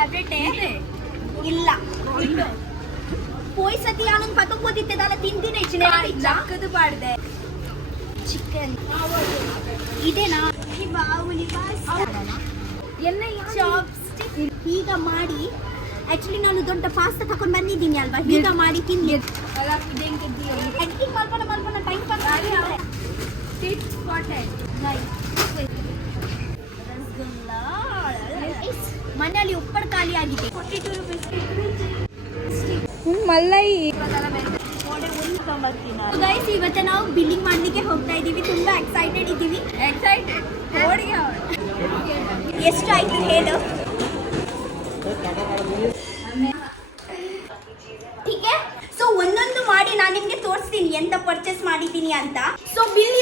favourite ಇಲ್ಲ ಪೋಯ್ ಸತಿ Anand ಪತಂಬೋದಿತ್ತದಲ್ಲ ತಿಂದಿನ ಚಕ್ಕದು ಪಾಡ್ದೆ chicken ಇದೇನಾ ಬಾವುಲಿ ಚಾಪ್ಸ್ಟಿಕ್ ಈಗ ಮಾಡಿ ಆಕ್ಚುಲಿ ನಾನು ದೊಡ್ಡ ಪಾಸ್ತಾ ತಗೊಂಡು ಬಂದಿದ್ದೀನಿ ಅಲ್ವಾ ಈಗ ಮಾಡಿ ತಿನ್ನಿ ಎಡಿಟಿಂಗ್ ಮಾಡ್ಕೊಂಡು ಟೈಮ್ ಪಾಸ್ ಮನೆಯಲ್ಲಿ ಉಪ್ಪರ್ ಖಾಲಿ ಆಗಿದೆ 42 ರೂಪೀಸ್ ಮಲ್ಲೈ ಗೈಸ್ ಇವತ್ತು ನಾವು ಬಿಲ್ಲಿಂಗ್ ಮಾಡ್ಲಿಕ್ಕೆ ಹೋಗ್ತಾ ಇದೀವಿ ತುಂಬಾ ಎಕ್ಸೈಟೆಡ್ ಇದ್ದೀವಿ ಎಷ್ಟು ಆಯ್ತು ಹೇಳು ಟೀಕೆ ಸೊ ಒಂದೊಂದು ಮಾಡಿ ನಾನು ನಿಮ್ಗೆ ತೋರಿಸ್ತೀನಿ ಎಂತ ಪರ್ಚೇಸ್ ಮಾಡಿದ್ದೀನಿ ಅಂತ ಸೊ ಬಿಲ್